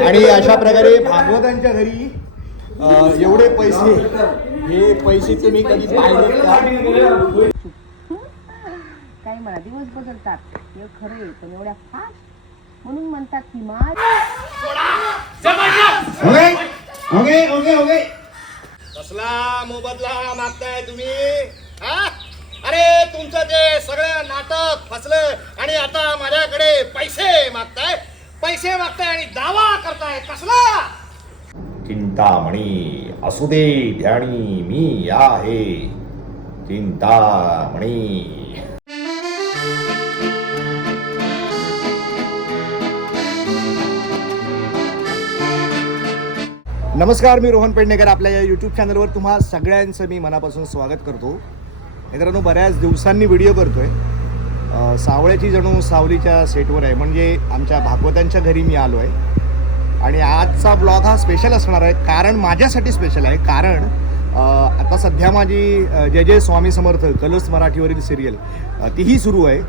आणि अशा प्रकारे भागवतांच्या घरी एवढे पैसे हे पैसे तुम्ही कधी पाहिले काही म्हणा दिवस बदलतात. हे खरं आहे पण एवढ्या फास्ट म्हणून म्हणतात की ओके ओके ओके. कसला मोबदला मागताय तुम्ही? हा? अरे तुमचं ते सगळं नाटक फसलं आणि आता माझ्याकडे पैसे मागताय. पैसे मागताय आणि दावा करताय कसला? चिंतामणी असू दे ध्यानी मी आहे. चिंतामणी. नमस्कार मी रोहन पेडणेकर आपल्या या यूट्यूब चॅनलवर तुम्हा सगळ्यांचं मी मनापासून स्वागत करतो. मित्रांनो बऱ्याच दिवसांनी व्हिडिओ करतोय. सावळ्याची जणू सावलीच्या सेटवर आहे. म्हणजे आमच्या भागवतांच्या घरी मी आलो आहे आणि आजचा ब्लॉग हा स्पेशल असणार आहे. कारण माझ्यासाठी स्पेशल आहे. कारण आता सध्या माझी जय जय स्वामी समर्थ कलर्स मराठीवरील सिरियल तीही सुरू आहे.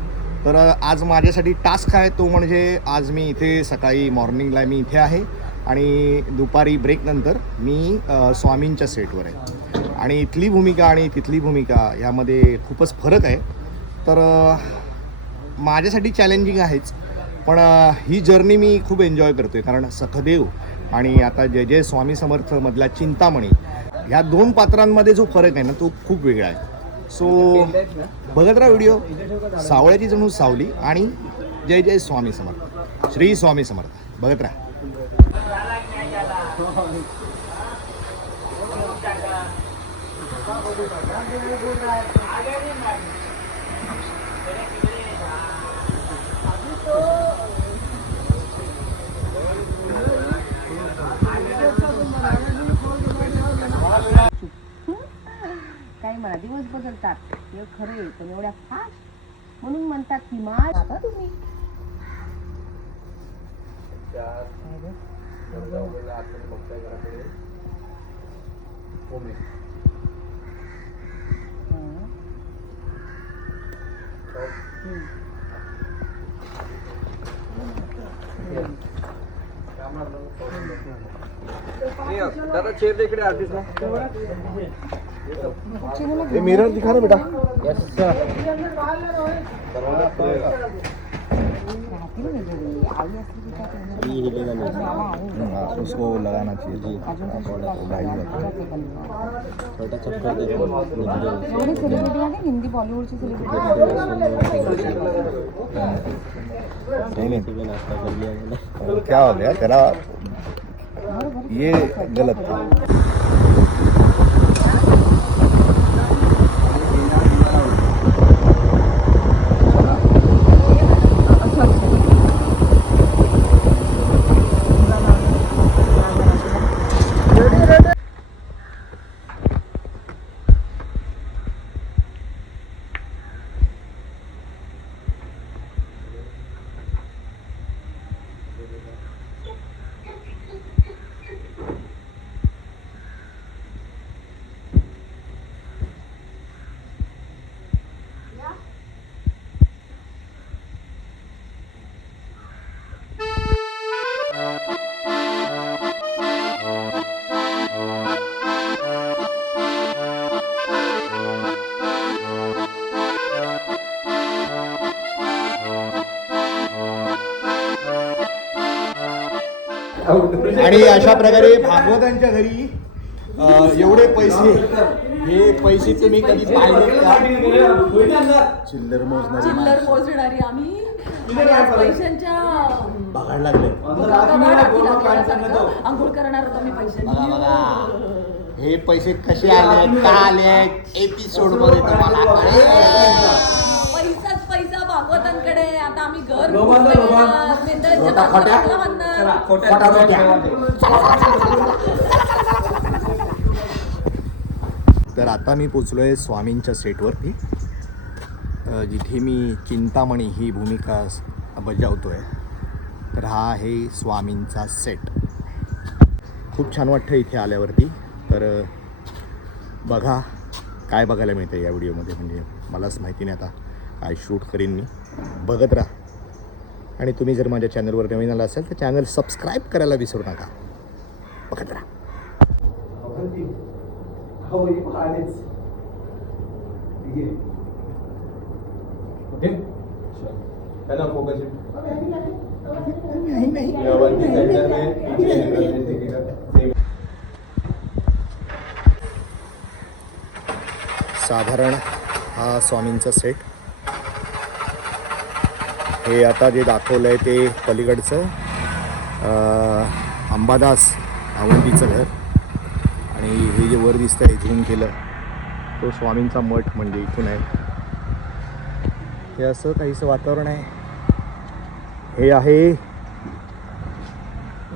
तर आज माझ्यासाठी टास्क आहे. तो म्हणजे आज मी इथे सकाळी मॉर्निंगला मी इथे आहे. आणि दुपारी ब्रेकनंतर मी स्वामींच्या सेटवर आहे. आणि इथली भूमिका आणि तिथली भूमिका यामध्ये खूपच फरक आहे. तर माझ्यासाठी चॅलेंजिंग आहेच. पण ही जर्नी मी खूप एन्जॉय करतो आहे कारण सखदेव आणि आता जय जय स्वामी समर्थमधला चिंतामणी ह्या दोन पात्रांमध्ये जो फरक आहे ना तो खूप वेगळा आहे. सो बघत राहा व्हिडिओ सावळ्याची जणू सावली आणि जय जय स्वामी समर्थ. श्री स्वामी समर्थ. बघत राहा. काही म्हणा दिवस बदलतात. हे खरं आहे पण एवढ्या फास्ट म्हणून म्हणतात की माय आता तुम्ही. दादा चेअर दे इकडे आर्टिस्ट ये मिरर दिखा ना बेटा राहतील ना उसको लगाना चाहिए जी। एवढे सेलिब्रिटी आहे हिंदी बॉलिवूडची सेलिब्रिटी क्या हो गया? तेरा ये गलत था। आणि अशा प्रकारे भागवतांच्या घरी एवढे पैसे हे पैसे तुम्ही कधी पाहिले का? चिल्लर मोजणारी चिल्लर. मोजणारी. आम्ही आणि आज पैशांच्या बघायला लागले. गबाळ हाती लागल्यासारखं आंघोळ करणार होतो मी बघा हे पैसे कसे आले का आले एपिसोडमध्ये तुम्हाला. कळेल. बांधणार, बांधणार. खोटा रोट्या. तर आता मी पोचलो आहे स्वामींच्या सेटवरती जिथे मी चिंतामणी ही भूमिका बजावतो आहे तर हा आहे स्वामींचा सेट खूप छान वाटतं इथे आल्यावरती. तर बघा काय बघायला मिळतं या व्हिडिओमध्ये म्हणजे मलाच माहिती नाही आता. काय शूट करीन मी. बघत राहा. आणि तुम्ही जर माझ्या चॅनलवर नवीन आला असाल तर चॅनल सबस्क्राईब करायला विसरू नका. बघत राहा. साधारण हा स्वामींचा सेट हे आता जे दाखवलं आहे ते पलीकडचं अंबादास आवंतीचं घर. आणि हे जे वर दिसतं आहे झूम केलं तो स्वामींचा मठ म्हणजे इथून आहे. हे असं काहीसं वातावरण आहे. हे आहे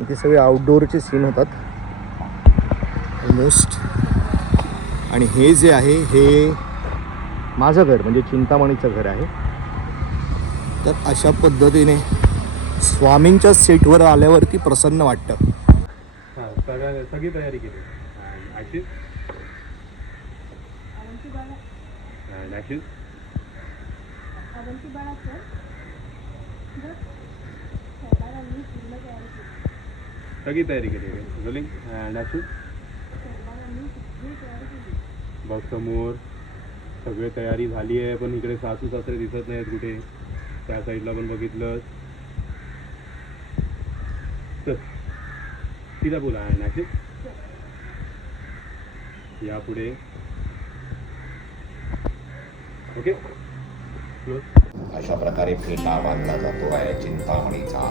इथे सगळे आउटडोअरचे सीन होतात. ऑलमोस्ट आणि हे जे आहे हे माझं घर म्हणजे चिंतामणीचं घर आहे. तर अशा पद्धतीने स्वामींच्या सेटवर आल्यावरती प्रसन्न वाटतं. हां सगळ्या सगळी तयारी केली. सगळी तयारी केली बघ समोर. सगळी तयारी झाली आहे पण इकडे सासू सासरे दिसत नाहीत कुठे? त्या साईडला पण बघितलं. तर तिला बोला नाशिक यापुढे. ओके? अशा प्रकारे फेटा बांधला जातो आहे चिंतामणीचा.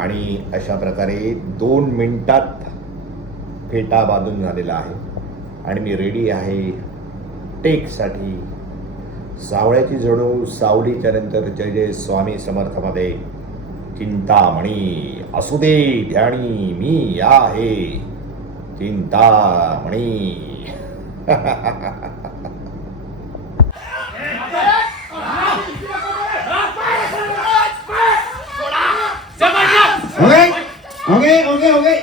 आणि अशा प्रकारे दोन मिनटात फेटा बांधून झालेला आहे. आणि मी रेडी आहे टेकसाठी सावळ्याची जणू सावलीच्या नंतर जय जय स्वामी समर्थमध्ये. चिंतामणी असू दे ध्यानी मी आहे Chintamani okay okay okay okay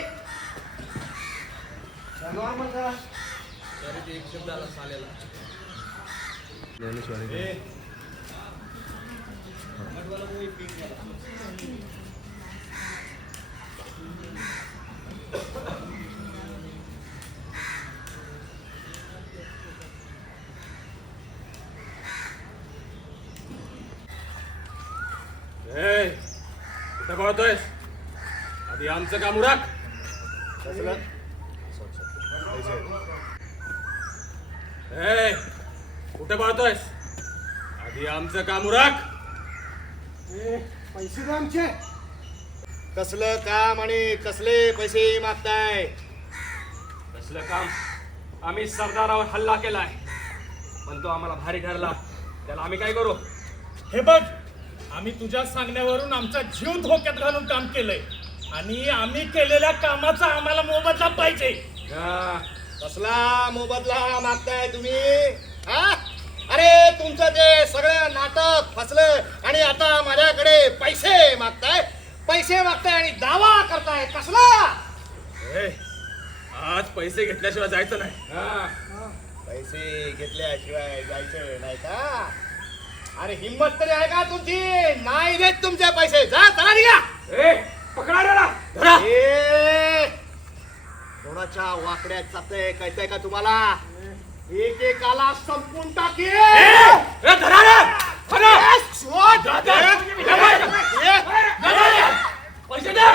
ए कुठे पळतोयस आधी आमचं काम उरक ए कुठे पळतोयस आधी आमचं काम उरक पैसे द्या आमचे. कसलं काम आणि कसले पैसे मागताय? कसलं काम? आम्ही सरदारावर हल्ला केलाय. पण तो आम्हाला भारी ठरला. त्याला आम्ही काय करू? हे बघ आम्ही तुझ्या सांगण्यावरून आमचा जीव धोक्यात घालून काम केलंय. आणि आम्ही केलेल्या कामाचा आम्हाला मोबदला पाहिजे. कसला मोबदला मागताय तुम्ही? हा? अरे तुमचं ते सगळं नाटक फसलं आणि आता माझ्याकडे पैसे मागताय. पैसे मागताय आणि दावा करताय. कसला? ए, आज पैसे घेतल्याशिवाय जायचं नाही. पैसे घेतल्याशिवाय जायचं नाही का? अरे हिंमत तरी आहे का तुमची? नाही देत तुमचे पैसे. जा चला निघा. ए पकडा त्याला धरा. ए, कोणाच्या वाकड्यात जाते कळतंय का तुम्हाला? एकेकाला संपून टाके ए, धरा रे! धरा! पैसे द्या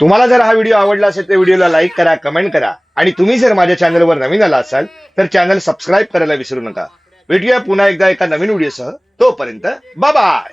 तुम्हाला जर हा व्हिडिओ आवडला असेल तर व्हिडिओला लाईक करा कमेंट करा. आणि तुम्ही जर माझ्या चॅनलवर नवीन आला असाल तर चॅनल सबस्क्राईब करायला विसरू नका. भेटूया पुन्हा एकदा एका नवीन व्हिडिओसह. तोपर्यंत बाय